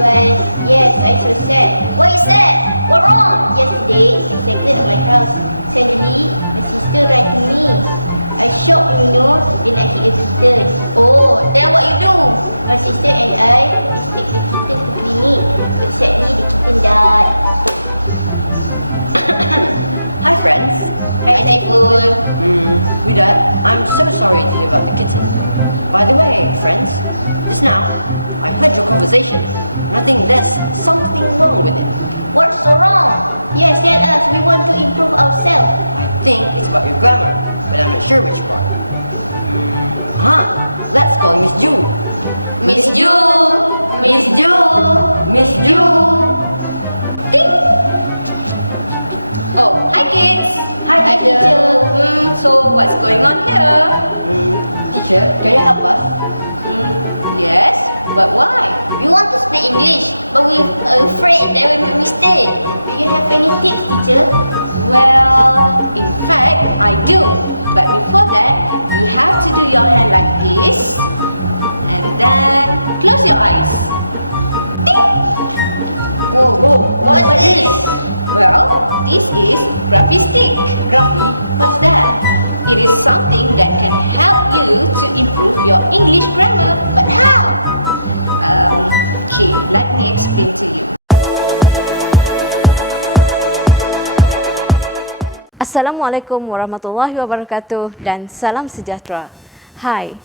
everyone. Yes, I'm so sad. Why is that? What wrong? Yesterday, I cycled at my house. Suddenly, my sister ran to me. I shocked, then I hit a kitten. Oh, then what you do? My sister and I take the kitten to clinic. But sadly, the kitten died. Hi friends. Hi, Saiful. With that, I'm so sorry to hear about the kitten. By the way, friends, just now, I heard your conversation. And I think there's something wrong with it. What's so wrong? Yes, tell us. We want to improve ourselves. I think it's about your grammar, but I'm not sure which part. Let's call Miss Ju. Miss Ju! Miss Ju! Miss Ju! Ding! Oh, hi kids! Hi, teacher. So what's going on here? Teacher, can you help us? Yes, but why? We want to speak English, but we're afraid that we make mistake. Do you have any tips, teacher? Well, in fact, I do. But before that, you have to do your hand like this. And then close your eyes. Whoa, What's this? Well, this is graphistic. Graphy? What's that? It is something that can help you to improve your English grammar. But how? Okay, let me explain to you. Assalamualaikum warahmatullahi wabarakatuh dan salam sejahtera. Hai,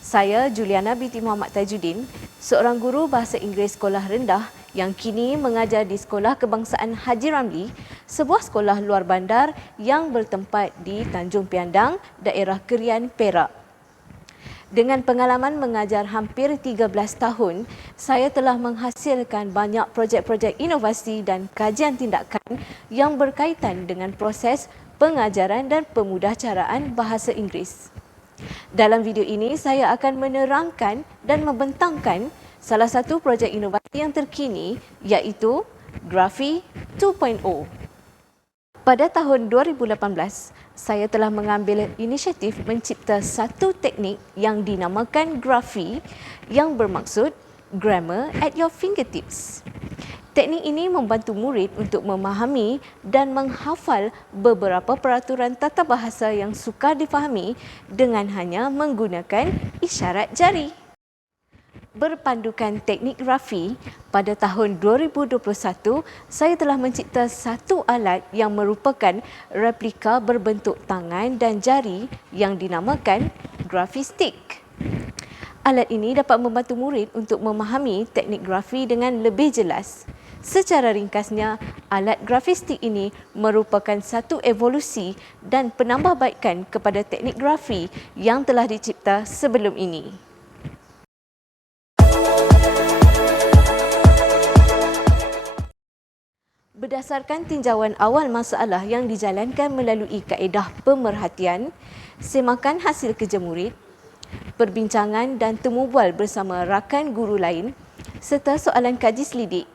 saya Juliana binti Muhammad Tajuddin, seorang guru bahasa Inggeris sekolah rendah yang kini mengajar di Sekolah Kebangsaan Haji Ramli, sebuah sekolah luar bandar yang bertempat di Tanjung Piandang, daerah Kerian, Perak. Dengan pengalaman mengajar hampir 13 tahun, saya telah menghasilkan banyak projek-projek inovasi dan kajian tindakan yang berkaitan dengan proses pengajaran dan pemudahcaraan bahasa Inggeris. Dalam video ini, saya akan menerangkan dan membentangkan salah satu projek inovasi yang terkini, iaitu Graphy 2.0. Pada tahun 2018, saya telah mengambil inisiatif mencipta satu teknik yang dinamakan Graphy yang bermaksud Grammar at your fingertips. Teknik ini membantu murid untuk memahami dan menghafal beberapa peraturan tata bahasa yang sukar difahami dengan hanya menggunakan isyarat jari. Berpandukan teknik Graphy, pada tahun 2021, saya telah mencipta satu alat yang merupakan replika berbentuk tangan dan jari yang dinamakan Graphy Stick. Alat ini dapat membantu murid untuk memahami teknik Graphy dengan lebih jelas. Secara ringkasnya, alat Graphy Stick ini merupakan satu evolusi dan penambahbaikan kepada teknik Graphy yang telah dicipta sebelum ini. Berdasarkan tinjauan awal masalah yang dijalankan melalui kaedah pemerhatian, semakan hasil kerja murid, perbincangan dan temu bual bersama rakan guru lain serta soalan kaji selidik,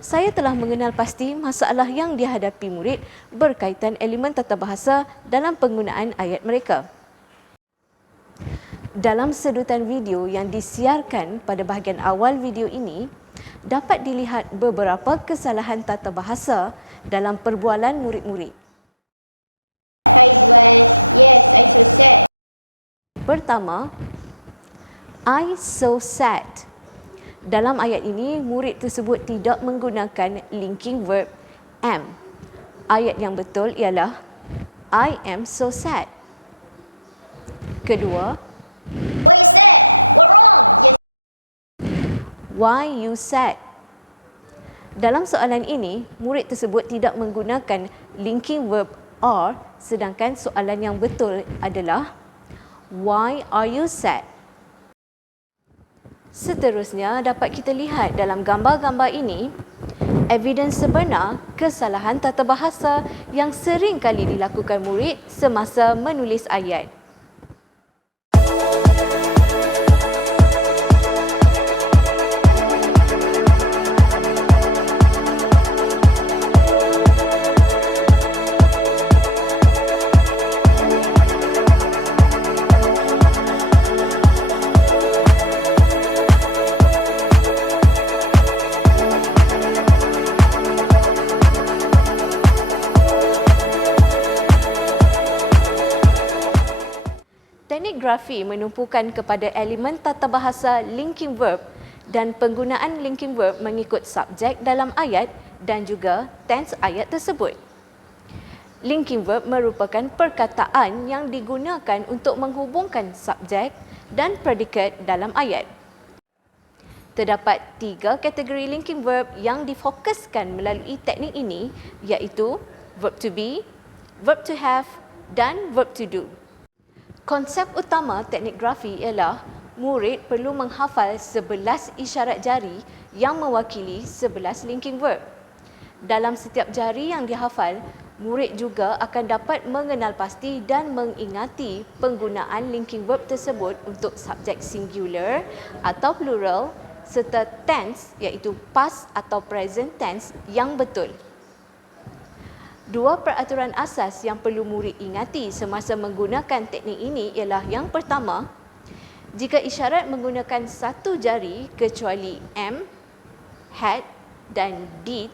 saya telah mengenal pasti masalah yang dihadapi murid berkaitan elemen tata bahasa dalam penggunaan ayat mereka. Dalam sedutan video yang disiarkan pada bahagian awal video ini, dapat dilihat beberapa kesalahan tata bahasa dalam perbualan murid-murid. Hi everyone. Yes, I'm so sad. Pertama, I so sad. Dalam ayat ini, murid tersebut tidak menggunakan linking verb am. Ayat yang betul ialah I am so sad. Kedua, Why is that? What wrong? Yes. why you sad. Dalam soalan ini, murid tersebut tidak menggunakan linking verb are, sedangkan soalan yang betul adalah why are you sad? Seterusnya, dapat kita lihat dalam gambar-gambar ini evidens sebenar kesalahan tata bahasa yang sering kali dilakukan murid semasa menulis ayat. grafi menumpukan kepada elemen tata bahasa linking verb dan penggunaan linking verb mengikut subjek dalam ayat dan juga tense ayat tersebut. Linking verb merupakan perkataan yang digunakan untuk menghubungkan subjek dan predikat dalam ayat. Terdapat 3 kategori linking verb yang difokuskan melalui teknik ini, iaitu verb to be, verb to have dan verb to do. Konsep utama teknik grafi ialah murid perlu menghafal 11 isyarat jari yang mewakili 11 linking verb. Dalam setiap jari yang dihafal, murid juga akan dapat mengenal pasti dan mengingati penggunaan linking verb tersebut untuk subjek singular atau plural serta tense iaitu past atau present tense yang betul. 2 peraturan asas yang perlu murid ingati semasa menggunakan teknik ini ialah yang pertama, jika isyarat menggunakan satu jari kecuali am, had dan did,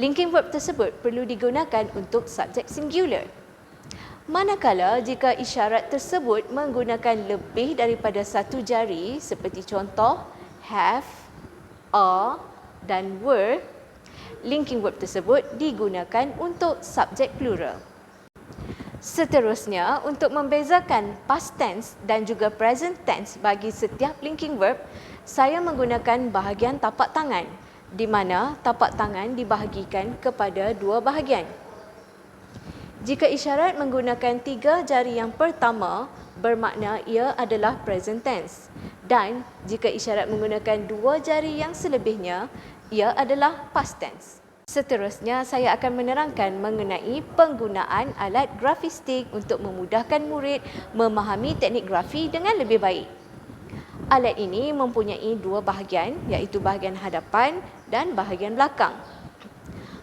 linking verb tersebut perlu digunakan untuk subjek singular. Manakala jika isyarat tersebut menggunakan lebih daripada satu jari seperti contoh have, are dan were, linking verb tersebut digunakan untuk subjek plural. Seterusnya, untuk membezakan past tense dan juga present tense bagi setiap linking verb, saya menggunakan bahagian tapak tangan, di mana tapak tangan dibahagikan kepada 2 bahagian. Jika isyarat menggunakan 3 jari yang pertama, bermakna ia adalah present tense. Dan jika isyarat menggunakan 2 jari yang selebihnya, ia adalah past tense. Seterusnya, saya akan menerangkan mengenai penggunaan alat grafistik untuk memudahkan murid memahami teknik grafi dengan lebih baik. Alat ini mempunyai 2 bahagian, iaitu bahagian hadapan dan bahagian belakang.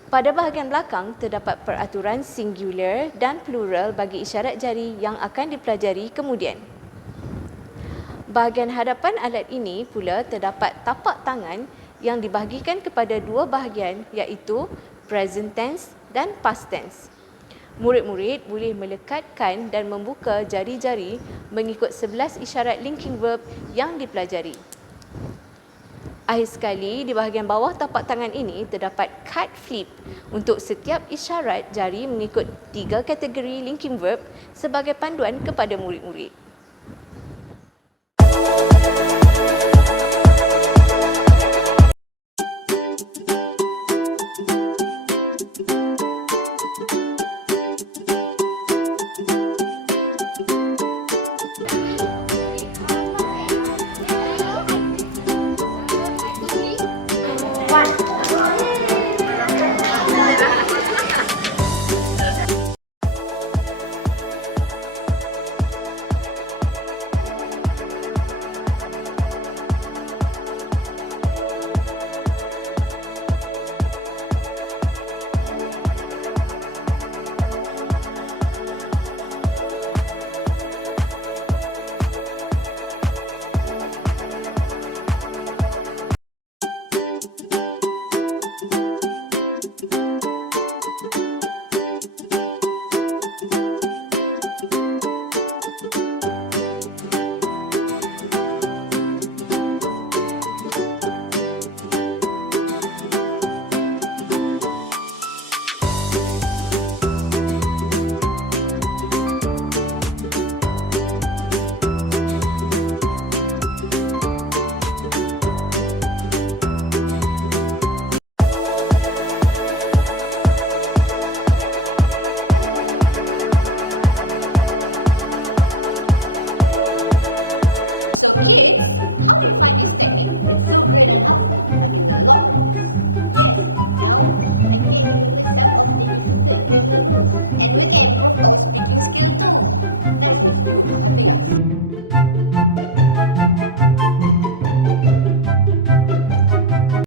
Pada bahagian belakang, terdapat peraturan singular dan plural bagi isyarat jari yang akan dipelajari kemudian. Bahagian hadapan alat ini pula terdapat tapak tangan yang dibahagikan kepada 2 bahagian, iaitu present tense dan past tense. Murid-murid boleh melekatkan dan membuka jari-jari mengikut 11 isyarat linking verb yang dipelajari. Akhir sekali, di bahagian bawah tapak tangan ini terdapat card flip untuk setiap isyarat jari mengikut 3 kategori linking verb sebagai panduan kepada murid-murid. So kids, how do you find this technique? It's so great and helpful. I can learn a lot from this. Yes, now I can remember some of the difficult grammar rules. And we can improve our speaking skill too. Thanks, Miss Ju, for helping us.